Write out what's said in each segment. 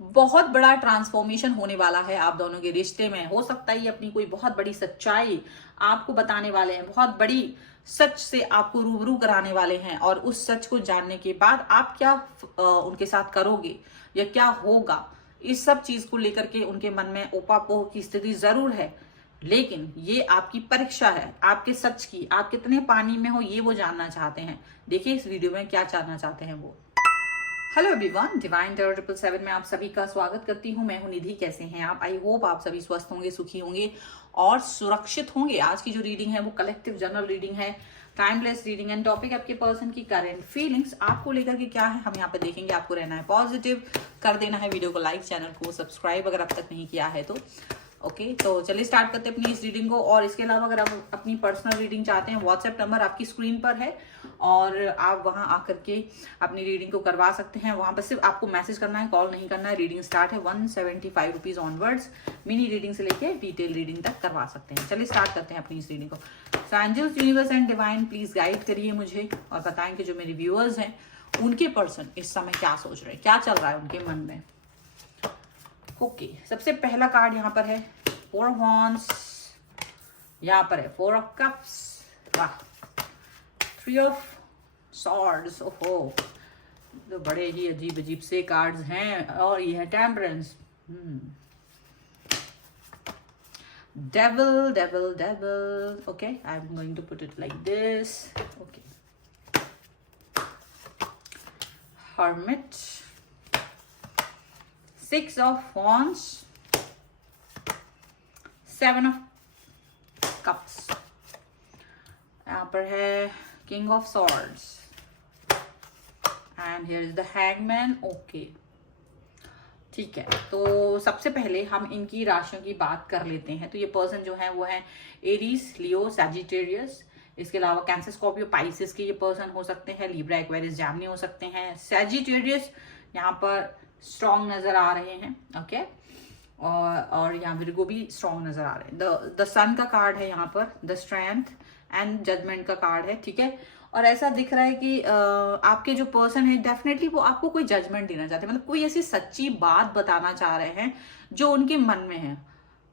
बहुत बड़ा ट्रांसफॉर्मेशन होने वाला है आप दोनों के रिश्ते में। हो सकता है ये अपनी कोई बहुत बड़ी सच्चाई आपको बताने वाले हैं, बहुत बड़ी सच से आपको रूबरू कराने वाले हैं, और उस सच को जानने के बाद आप क्या उनके साथ करोगे या क्या होगा, इस सब चीज को लेकर के उनके मन में ओपापोह की स्थिति जरूर है। लेकिन ये आपकी परीक्षा है आपके सच की, आप कितने पानी में हो ये वो जानना चाहते हैं। देखिए इस वीडियो में क्या जानना चाहते हैं वो। हेलो एवरीवन, डिवाइन टेरर 777 में आप सभी का स्वागत करती हूँ। मैं हूँ निधि। कैसे हैं आप? आई होप आप सभी स्वस्थ होंगे, सुखी होंगे और सुरक्षित होंगे। आज की जो रीडिंग है वो कलेक्टिव जनरल रीडिंग है, टाइमलेस रीडिंग एंड टॉपिक आपके पर्सन की करेंट फीलिंग्स आपको लेकर के क्या है हम यहाँ पे देखेंगे। आपको रहना है पॉजिटिव, कर देना है वीडियो को लाइक, चैनल को सब्सक्राइब अगर अब तक नहीं किया है तो। ओके तो चलिए स्टार्ट करते हैं अपनी इस रीडिंग को। और इसके अलावा अगर आप अपनी पर्सनल रीडिंग चाहते हैं, व्हाट्सएप नंबर आपकी स्क्रीन पर है और आप वहां आकर के अपनी रीडिंग को करवा सकते हैं। वहां पर सिर्फ आपको मैसेज करना है, कॉल नहीं करना है। रीडिंग स्टार्ट है 175 रुपीज ऑनवर्ड्स। मिनी रीडिंग से लेके डिटेल रीडिंग तक करवा सकते हैं। चलिए स्टार्ट करते हैं अपनी इस रीडिंग को। So angels, universe and divine please guide करिए मुझे और बताएं कि जो मेरे व्यूअर्स हैं उनके पर्सन इस समय क्या सोच रहे हैं, क्या चल रहा है उनके मन में। ओके सबसे पहला कार्ड यहाँ पर है 4 ऑफ वॉन्ड्स, यहाँ पर है 4 ऑफ कप्स, वाह, 3 ऑफ सॉर्ड्स। ओहो, तो बड़े ही अजीब अजीब से कार्ड्स हैं। और ये है temperance, devil devil devil. Okay I am going to put it like this. Okay hermit, 6 of wands, 7 of cups, यहाँ पर है king of swords and here is the hangman. Okay ठीक है, तो सबसे पहले हम इनकी राशियों की बात कर लेते हैं। तो ये पर्सन जो है वो है एरीज, लियो, सैजिटेरियस। इसके अलावा कैंसर, स्कॉर्पियो, पाइसेस के ये पर्सन हो सकते हैं। लिब्रा, एक्वेरियस, जैमिनी हो सकते हैं। सैजिटेरियस यहाँ पर स्ट्रॉन्ग नजर आ रहे हैं। ओके और यहाँ विर्गो भी स्ट्रॉन्ग नजर आ रहे हैं। द सन का कार्ड है यहाँ पर, द स्ट्रेंथ एंड जजमेंट का कार्ड है। ठीक है, और ऐसा दिख रहा है कि आपके जो पर्सन है डेफिनेटली वो आपको कोई जजमेंट देना चाहते हैं, मतलब कोई ऐसी सच्ची बात बताना चाह रहे हैं जो उनके मन में है।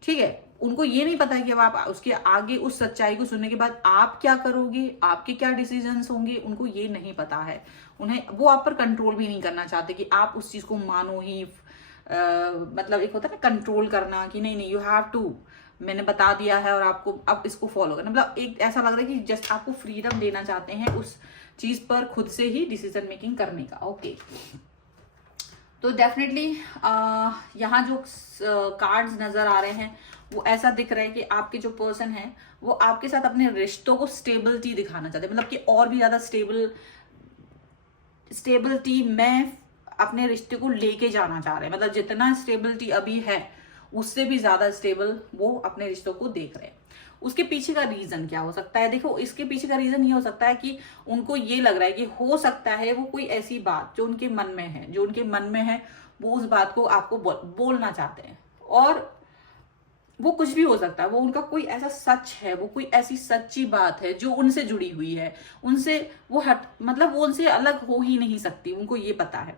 ठीक है, उनको ये नहीं पता है कि अब आप उसके आगे उस सच्चाई को सुनने के बाद आप क्या करोगे, आपके क्या डिसीजंस होंगे, उनको ये नहीं पता है। उन्हें वो आप पर कंट्रोल भी नहीं करना चाहते कि आप उस चीज को मानो ही। मतलब एक होता है ना कंट्रोल करना कि नहीं नहीं यू हैव टू, मैंने बता दिया है और आपको अब इसको फॉलो करना। मतलब एक ऐसा लग रहा है कि जस्ट आपको फ्रीडम देना चाहते हैं उस चीज पर खुद से ही डिसीजन मेकिंग करने का। ओके तो डेफिनेटली यहाँ जो कार्ड्स नजर आ रहे हैं वो ऐसा दिख रहा है कि आपके जो पर्सन है वो आपके साथ अपने रिश्तों को स्टेबिलिटी दिखाना चाहते हैं, मतलब कि और भी ज्यादा स्टेबिलिटी में अपने रिश्ते को लेके जाना चाह रहे हैं। मतलब जितना स्टेबिलिटी अभी है उससे भी ज्यादा स्टेबल वो अपने रिश्तों को देख रहे हैं। उसके पीछे का रीजन क्या हो सकता है? देखो इसके पीछे का रीजन ये हो सकता है कि उनको ये लग रहा है कि हो सकता है वो कोई ऐसी बात जो उनके मन में है, जो उनके मन में है वो उस बात को आपको बोलना चाहते हैं। और वो कुछ भी हो सकता है, वो उनका कोई ऐसा सच है, वो कोई ऐसी सच्ची बात है जो उनसे जुड़ी हुई है, उनसे वो मतलब वो उनसे अलग हो ही नहीं सकती, उनको ये पता है।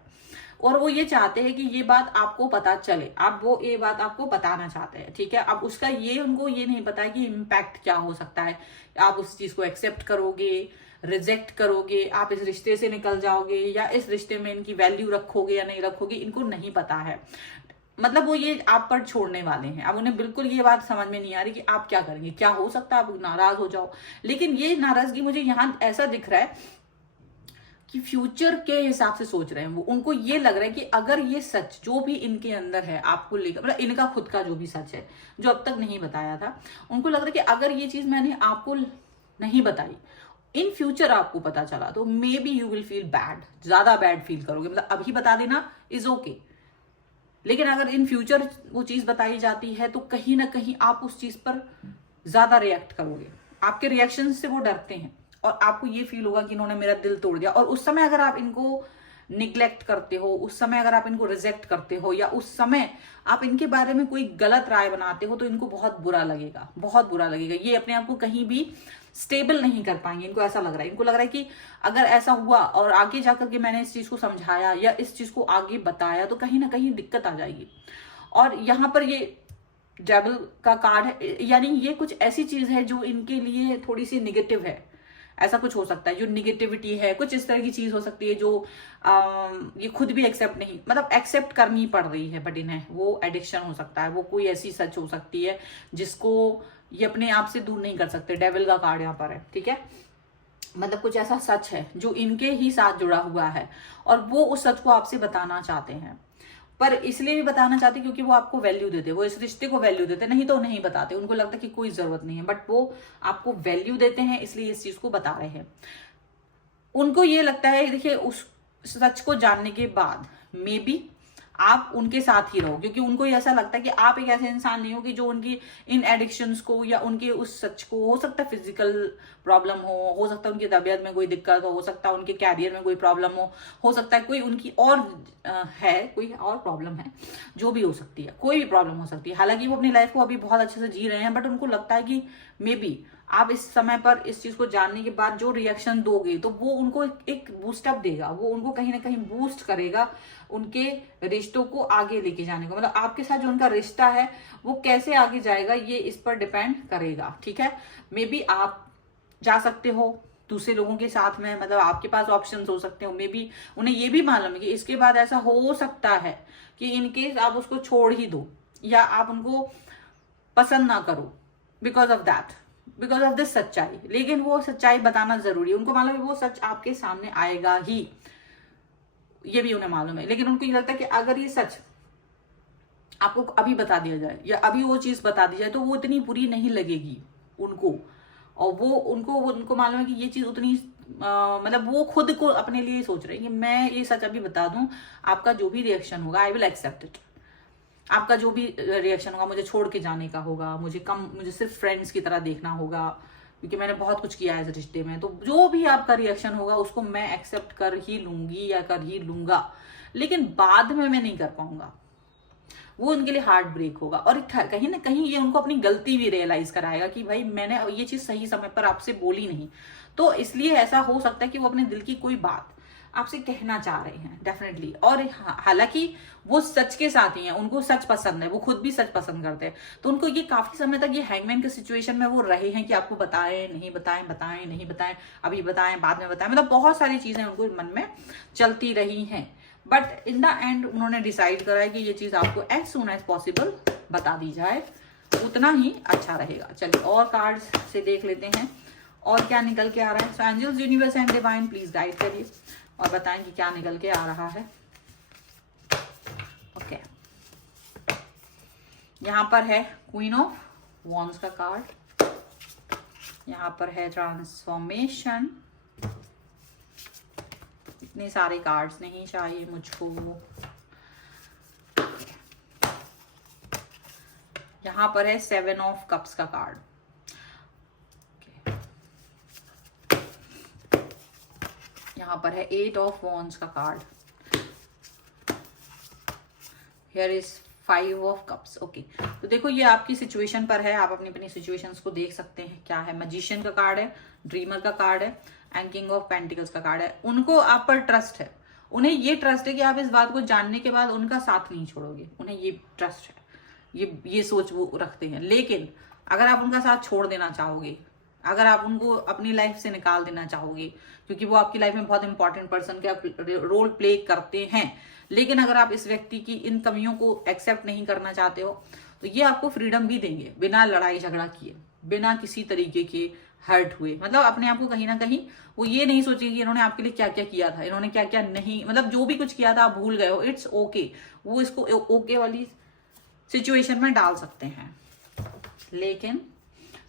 और वो ये चाहते हैं कि ये बात आपको पता चले, आप वो ये बात आपको बताना चाहते हैं। ठीक है, अब उसका ये उनको ये नहीं पता है कि इम्पैक्ट क्या हो सकता है। आप उस चीज को एक्सेप्ट करोगे, रिजेक्ट करोगे, आप इस रिश्ते से निकल जाओगे या इस रिश्ते में इनकी वैल्यू रखोगे या नहीं रखोगे, इनको नहीं पता है। मतलब वो ये आप पर छोड़ने वाले हैं। अब उन्हें बिल्कुल ये बात समझ में नहीं आ रही कि आप क्या करेंगे, क्या हो सकता है आप नाराज हो जाओ। लेकिन ये नाराजगी मुझे यहाँ ऐसा दिख रहा है कि फ्यूचर के हिसाब से सोच रहे हैं वो। उनको ये लग रहा है कि अगर ये सच जो भी इनके अंदर है आपको लेकर, मतलब इनका खुद का जो भी सच है जो अब तक नहीं बताया था, उनको लग रहा है कि अगर ये चीज मैंने आपको नहीं बताई, इन फ्यूचर आपको पता चला तो may be you will feel bad, ज्यादा बैड फील करोगे। मतलब अभी बता देना इज ओके, लेकिन अगर इन फ्यूचर वो चीज बताई जाती है तो कहीं ना कहीं आप उस चीज पर ज्यादा रिएक्ट करोगे। आपके रिएक्शन से वो डरते हैं और आपको ये फील होगा कि इन्होंने मेरा दिल तोड़ दिया। और उस समय अगर आप इनको निग्लेक्ट करते हो, उस समय अगर आप इनको रिजेक्ट करते हो, या उस समय आप इनके बारे में कोई गलत राय बनाते हो, तो इनको बहुत बुरा लगेगा, बहुत बुरा लगेगा। ये अपने आप को कहीं भी स्टेबल नहीं कर पाएंगे। इनको ऐसा लग रहा है, इनको लग रहा है कि अगर ऐसा हुआ और आगे जाकर के मैंने इस चीज को समझाया या इस चीज को आगे बताया, तो कहीं ना कहीं दिक्कत आ जाएगी। और यहाँ पर ये डेविल का कार्ड है, यानी ये कुछ ऐसी चीज है जो इनके लिए थोड़ी सी निगेटिव है। ऐसा कुछ हो सकता है जो निगेटिविटी है, कुछ इस तरह की चीज हो सकती है जो ये खुद भी एक्सेप्ट नहीं, मतलब एक्सेप्ट करनी पड़ रही है, बट इन्हें वो एडिक्शन हो सकता है, वो कोई ऐसी सच हो सकती है जिसको ये अपने आप से दूर नहीं कर सकते। डेविल का कार्ड यहाँ पर है, ठीक है। मतलब कुछ ऐसा सच है जो इनके ही साथ जुड़ा हुआ है और वो उस सच को आपसे बताना चाहते हैं, पर इसलिए भी बताना चाहते क्योंकि वो आपको वैल्यू देते, वो इस रिश्ते को वैल्यू देते, नहीं तो नहीं बताते। उनको लगता है कि कोई जरूरत नहीं है, बट वो आपको वैल्यू देते हैं, इसलिए इस चीज को बता रहे हैं। उनको ये लगता है, देखिए, उस सच को जानने के बाद मे बी आप उनके साथ ही रहो, क्योंकि उनको ऐसा लगता है कि आप एक ऐसे इंसान नहीं हो कि जो उनकी इन एडिक्शंस को या उनके उस सच को, हो सकता है फिजिकल प्रॉब्लम हो सकता है उनकी तबीयत में कोई दिक्कत हो सकता है उनके कैरियर में कोई प्रॉब्लम हो सकता है कोई उनकी और कोई और प्रॉब्लम है, जो भी हो सकती है, कोई भी प्रॉब्लम हो सकती है। हालांकि वो अपनी लाइफ को अभी बहुत अच्छे से जी रहे हैं, बट उनको लगता है कि मे बी आप इस समय पर इस चीज को जानने के बाद जो रिएक्शन दोगे तो वो उनको एक बूस्टअप देगा, वो उनको कहीं ना कहीं बूस्ट करेगा उनके रिश्तों को आगे लेके जाने को। मतलब आपके साथ जो उनका रिश्ता है वो कैसे आगे जाएगा ये इस पर डिपेंड करेगा, ठीक है। मे बी आप जा सकते हो दूसरे लोगों के साथ में, मतलब आपके पास ऑप्शंस हो सकते हो। मे बी उन्हें ये भी मालूम है कि इसके बाद ऐसा हो सकता है कि इनकेस आप उसको छोड़ ही दो या आप उनको पसंद ना करो बिकॉज ऑफ दिस सच्चाई, लेकिन वो सच्चाई बताना जरूरी है। उनको मालूम है वो सच आपके सामने आएगा ही, ये भी उन्हें मालूम है, लेकिन उनको ये लगता है कि अगर ये सच आपको अभी बता दिया जाए या अभी वो चीज बता दी जाए तो वो इतनी बुरी नहीं लगेगी उनको, और उनको मालूम है कि ये चीज उतनी मतलब वो खुद को अपने लिए सोच रहे हैं कि मैं ये सच अभी बता दूं, आपका जो भी रिएक्शन होगा आई विल एक्सेप्ट इट। आपका जो भी रिएक्शन होगा, मुझे छोड़ के जाने का होगा, मुझे सिर्फ फ्रेंड्स की तरह देखना होगा, क्योंकि मैंने बहुत कुछ किया है इस रिश्ते में, तो जो भी आपका रिएक्शन होगा उसको मैं एक्सेप्ट कर ही लूंगी या कर ही लूंगा, लेकिन बाद में मैं नहीं कर पाऊंगा। वो उनके लिए हार्ट ब्रेक होगा और कहीं ना कहीं ये उनको अपनी गलती भी रियलाइज कराएगा कि भाई मैंने ये चीज सही समय पर आपसे बोली नहीं। तो इसलिए ऐसा हो सकता है कि वो अपने दिल की कोई बात आपसे कहना चाह रहे हैं डेफिनेटली। और हालांकि वो सच के साथ ही हैं, उनको सच पसंद है, वो खुद भी सच पसंद करते हैं, तो उनको ये काफी समय तक ये हैंगमैन के सिचुएशन में वो रहे हैं कि आपको बताएं नहीं बताएं, बताएं नहीं बताएं, अभी बताएं बाद में बताएं, मतलब बहुत सारी चीजें उनको मन में चलती रही हैं। बट इन द एंड उन्होंने डिसाइड करा है कि ये चीज आपको एज सून एज पॉसिबल बता दी जाए, उतना ही अच्छा रहेगा। चलिए और कार्ड्स से देख लेते हैं और क्या निकल के आ रहा है। So angels, universe and divine please guide करिए और बताएं कि क्या निकल के आ रहा है। ओके, यहाँ पर है क्वीन ऑफ वॉन्ड्स का कार्ड, यहाँ पर है ट्रांसफॉर्मेशन। इतने सारे कार्ड्स नहीं चाहिए मुझको। यहाँ पर है 7 ऑफ कप्स का कार्ड, यहाँ पर है 8 ऑफ वॉन्ड्स का card, here is 5 of cups. Okay, तो देखो ये आपकी सिचुएशन पर है, आप अपनी अपनी सिचुएशंस को देख सकते हैं। क्या है, मैजिशियन का कार्ड है, ड्रीमर का कार्ड है एंड किंग ऑफ पेंटिकल्स का कार्ड है। उनको आप पर ट्रस्ट है, उन्हें ये ट्रस्ट है कि आप इस बात को जानने के बाद उनका साथ नहीं छोड़ोगे, उन्हें ये ट्रस्ट है, ये सोच वो रखते हैं। लेकिन अगर आप उनका साथ छोड़ देना चाहोगे, अगर आप उनको अपनी लाइफ से निकाल देना चाहोगे, क्योंकि वो आपकी लाइफ में बहुत इंपॉर्टेंट पर्सन का रोल प्ले करते हैं, लेकिन अगर आप इस व्यक्ति की इन कमियों को एक्सेप्ट नहीं करना चाहते हो तो ये आपको फ्रीडम भी देंगे, बिना लड़ाई झगड़ा किए, बिना किसी तरीके के हर्ट हुए। मतलब अपने आप को कहीं ना कहीं वो ये नहीं सोचेंगे कि इन्होंने आपके लिए क्या क्या किया था, इन्होंने क्या क्या नहीं, मतलब जो भी कुछ किया था आप भूल गए हो, इट्स ओके। वो इसको ओके वाली सिचुएशन में डाल सकते हैं, लेकिन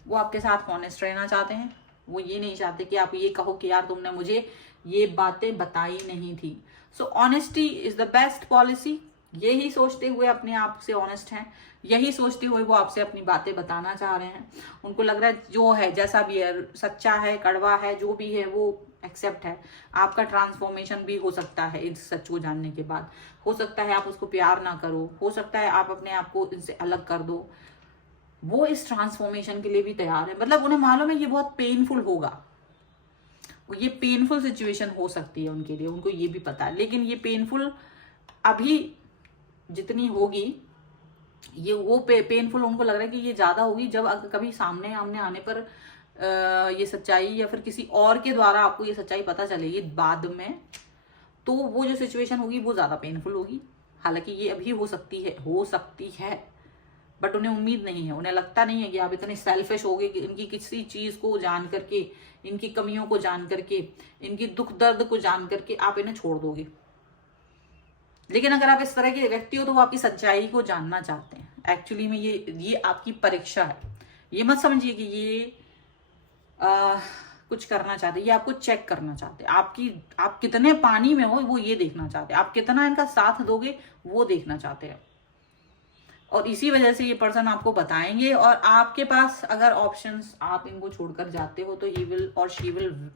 वो आपके साथ ऑनेस्ट रहना चाहते हैं। वो ये नहीं चाहते कि आप ये कहो कि यार तुमने मुझे ये बातें बताई नहीं थी। So honesty is the best policy. यही सोचते हुए अपने आप से ऑनेस्ट हैं, यही सोचते हुए वो आपसे अपनी बातें बताना चाह रहे हैं। उनको लग रहा है जो है, जैसा भी है, सच्चा है, कड़वा है, जो भी है, वो एक्सेप्ट है, आपका ट्रांसफॉर्मेशन भी हो सकता है इस सच को जानने के बाद। हो सकता है आप उसको प्यार ना करो, हो सकता है आप अपने आप को इनसे अलग कर दो। वो इस ट्रांसफॉर्मेशन के लिए भी तैयार है, मतलब उन्हें मालूम है ये बहुत पेनफुल होगा, ये पेनफुल सिचुएशन हो सकती है उनके लिए, उनको ये भी पता है। लेकिन ये पेनफुल अभी जितनी होगी, ये वो पेनफुल उनको लग रहा है कि ये ज्यादा होगी जब कभी सामने आमने आने पर ये सच्चाई या फिर किसी और के द्वारा आपको ये सच्चाई पता चलेगी बाद में, तो वो जो सिचुएशन होगी वो ज्यादा पेनफुल होगी। हालांकि ये अभी हो सकती है, बट उन्हें उम्मीद नहीं है, उन्हें लगता नहीं है कि आप इतने सेल्फिश हो गए कि इनकी किसी चीज को जान करके, इनकी कमियों को जान करके, इनकी दुख दर्द को जान करके आप इन्हें छोड़ दोगे। लेकिन अगर आप इस तरह के व्यक्ति हो तो वो आपकी सच्चाई को जानना चाहते हैं। एक्चुअली में ये आपकी परीक्षा है। ये मत समझिए कि ये कुछ करना चाहते, ये आपको चेक करना चाहते, आप कितने पानी में हो वो ये देखना चाहते, आप कितना इनका साथ दोगे वो देखना चाहते हैं। और इसी वजह से ये पर्सन आपको बताएंगे, और आपके पास अगर ऑप्शंस आप इनको छोड़कर जाते हो तो ही विल और शी विल,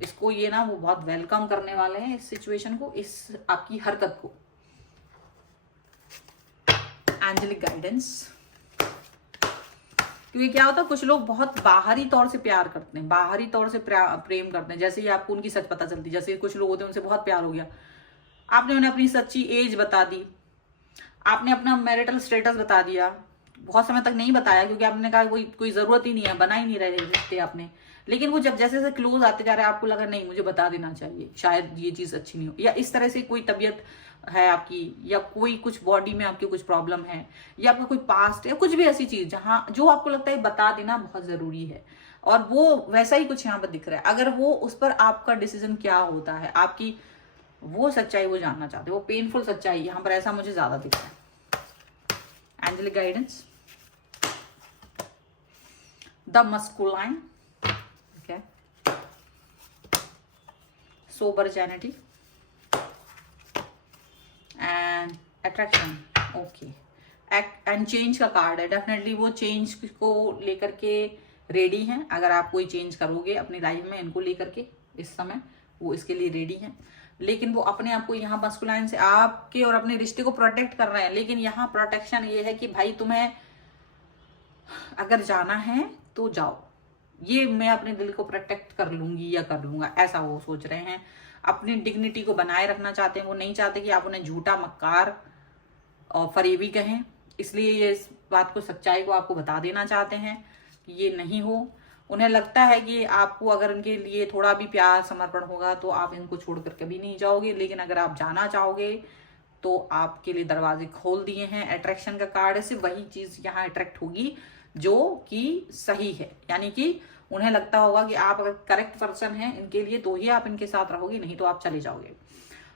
इसको ये ना वो बहुत वेलकम करने वाले हैं इस सिचुएशन को, इस आपकी हरकत को। एंजेलिक गाइडेंस, क्योंकि क्या होता है कुछ लोग बहुत बाहरी तौर से प्यार करते हैं, बाहरी तौर से प्रेम करते हैं। जैसे ही आपको उनकी सच पता चलती है, जैसे कुछ लोग होते हैं उनसे बहुत प्यार हो गया, आपने उन्हें अपनी सच्ची एज बता दी, आपने अपना मैरिटल स्टेटस बता दिया, बहुत समय तक नहीं बताया क्योंकि आपने कहा कोई जरूरत ही नहीं है, बना ही नहीं रहे रिश्ते आपने। लेकिन वो जब जैसे जैसे क्लोज आते जा रहे हैं आपको लगा नहीं मुझे बता देना चाहिए, शायद ये चीज अच्छी नहीं हो, या इस तरह से कोई तबीयत है आपकी, या कोई कुछ बॉडी में आपकी कुछ प्रॉब्लम है, या आपका कोई पास्ट या कुछ भी ऐसी चीज जहां जो आपको लगता है बता देना बहुत जरूरी है, और वो वैसा ही कुछ यहाँ पर दिख रहा है। अगर वो उस पर आपका डिसीजन क्या होता है, आपकी वो सच्चाई वो जानना चाहते हैं, वो पेनफुल सच्चाई यहाँ पर ऐसा मुझे ज्यादा दिख रहा है। Angelic guidance, the masculine, okay, sobriety and attraction, okay, and change का कार्ड है। डेफिनेटली वो चेंज को लेकर के रेडी हैं। अगर आप कोई चेंज करोगे अपनी लाइफ में इनको लेकर के इस समय, वो इसके लिए रेडी हैं। लेकिन वो अपने आप को यहाँ मस्कुलाइन से आपके और अपने रिश्ते को प्रोटेक्ट कर रहे हैं। लेकिन यहाँ प्रोटेक्शन ये है कि भाई तुम्हें अगर जाना है तो जाओ, ये मैं अपने दिल को प्रोटेक्ट कर लूंगी या कर लूंगा, ऐसा वो सोच रहे हैं। अपनी डिग्निटी को बनाए रखना चाहते हैं, वो नहीं चाहते कि आप उन्हें झूठा, मक्कार और फरेबी कहें। इसलिए ये इस बात को, सच्चाई को आपको बता देना चाहते हैं कि ये नहीं हो। उन्हें लगता है कि आपको अगर उनके लिए थोड़ा भी प्यार समर्पण होगा तो आप इनको छोड़कर कभी नहीं जाओगे। लेकिन अगर आप जाना चाहोगे तो आपके लिए दरवाजे खोल दिए हैं। अट्रैक्शन का कार्ड है, सिर्फ वही चीज यहाँ अट्रैक्ट होगी जो कि सही है, यानी कि उन्हें लगता होगा कि आप अगर करेक्ट पर्सन हैं इनके लिए तो ही आप इनके साथ रहोगे, नहीं तो आप चले जाओगे।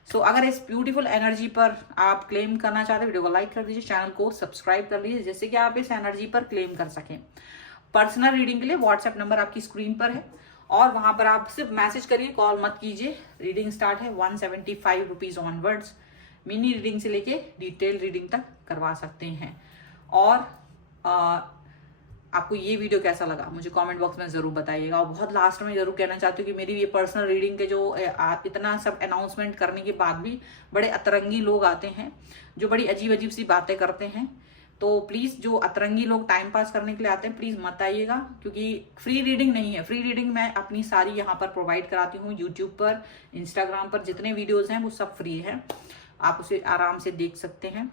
सो अगर इस ब्यूटीफुल एनर्जी पर आप क्लेम करना चाहते हैं, वीडियो को लाइक कर दीजिए, चैनल को सब्सक्राइब कर लीजिए, जिससे कि आप इस एनर्जी पर क्लेम कर सकें। पर्सनल रीडिंग के लिए व्हाट्सएप नंबर आपकी स्क्रीन पर है, और वहां पर आप सिर्फ मैसेज करिए, कॉल मत कीजिए। रीडिंग स्टार्ट है 175 रुपीज ऑनवर्ड्स। मिनी रीडिंग से लेके डिटेल रीडिंग तक करवा सकते हैं। और आपको ये वीडियो कैसा लगा मुझे कमेंट बॉक्स में जरूर बताइएगा। और बहुत लास्ट में जरूर कहना चाहती हूँ कि मेरी ये पर्सनल रीडिंग के जो इतना सब अनाउंसमेंट करने के बाद भी बड़े अतरंगी लोग आते हैं जो बड़ी अजीब अजीब सी बातें करते हैं। तो प्लीज जो अतरंगी लोग टाइम पास करने के लिए आते हैं प्लीज मत आइएगा, क्योंकि फ्री रीडिंग नहीं है। फ्री रीडिंग मैं अपनी सारी यहाँ पर प्रोवाइड कराती हूँ। यूट्यूब पर, इंस्टाग्राम पर जितने वीडियोज हैं वो सब फ्री है, आप उसे आराम से देख सकते हैं।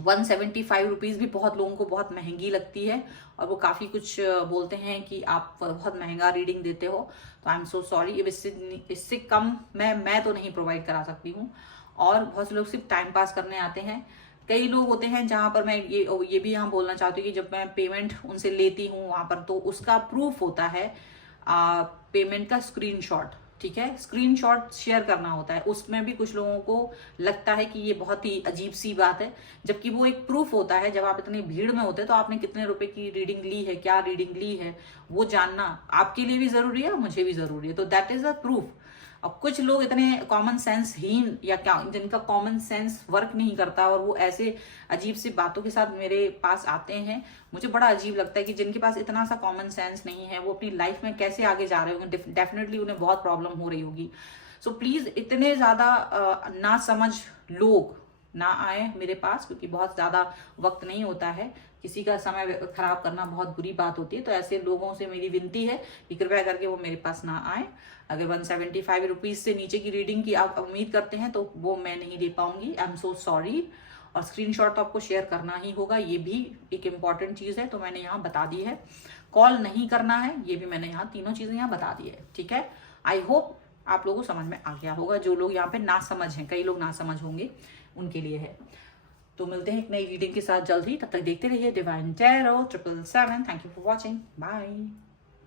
175 रुपीज भी बहुत लोगों को बहुत महंगी लगती है, और वो काफी कुछ बोलते हैं कि आप बहुत महंगा रीडिंग देते हो। तो आई एम सो सॉरी, इससे कम मैं तो नहीं प्रोवाइड करा सकती हूँ। और बहुत से लोग सिर्फ टाइम पास करने आते हैं। कई लोग होते हैं जहां पर मैं ये भी यहाँ बोलना चाहती हूँ कि जब मैं पेमेंट उनसे लेती हूँ वहां पर, तो उसका प्रूफ होता है पेमेंट का स्क्रीनशॉट, ठीक है, स्क्रीनशॉट शेयर करना होता है। उसमें भी कुछ लोगों को लगता है कि ये बहुत ही अजीब सी बात है, जबकि वो एक प्रूफ होता है। जब आप इतनी भीड़ में होते हैं तो आपने कितने रुपए की रीडिंग ली है, क्या रीडिंग ली है, वो जानना आपके लिए भी जरूरी है और मुझे भी जरूरी है। तो दैट इज अ प्रूफ। अब कुछ लोग इतने कॉमन सेंस हीन या क्या, जिनका कॉमन सेंस वर्क नहीं करता और वो ऐसे अजीब सी बातों के साथ मेरे पास आते हैं, मुझे बड़ा अजीब लगता है कि जिनके पास इतना सा कॉमन सेंस नहीं है वो अपनी लाइफ में कैसे आगे जा रहे होंगे। डेफिनेटली उन्हें बहुत प्रॉब्लम हो रही होगी। सो प्लीज इतने ज्यादा ना समझ लोग ना आए मेरे पास, क्योंकि बहुत ज्यादा वक्त नहीं होता है, किसी का समय खराब करना बहुत बुरी बात होती है। तो ऐसे लोगों से मेरी विनती है कि कृपया करके वो मेरे पास ना आए। अगर 175 रुपीज से नीचे की रीडिंग की आप उम्मीद करते हैं तो वो मैं नहीं दे पाऊंगी, आई एम सो सॉरी। और स्क्रीनशॉट तो आपको शेयर करना ही होगा, ये भी एक इम्पॉर्टेंट चीज है, तो मैंने यहाँ बता दी है। कॉल नहीं करना है, ये भी मैंने यहाँ तीनों चीजें यहाँ बता दी है, ठीक है। आई होप आप लोगों को समझ में आ गया होगा। जो लोग यहाँ पे ना समझ हैं, कई लोग ना समझ होंगे, उनके लिए है। तो मिलते हैं एक नई रीडिंग के साथ जल्द ही, तब तक देखते रहिए divine tarot 777। Thank you for watching, bye.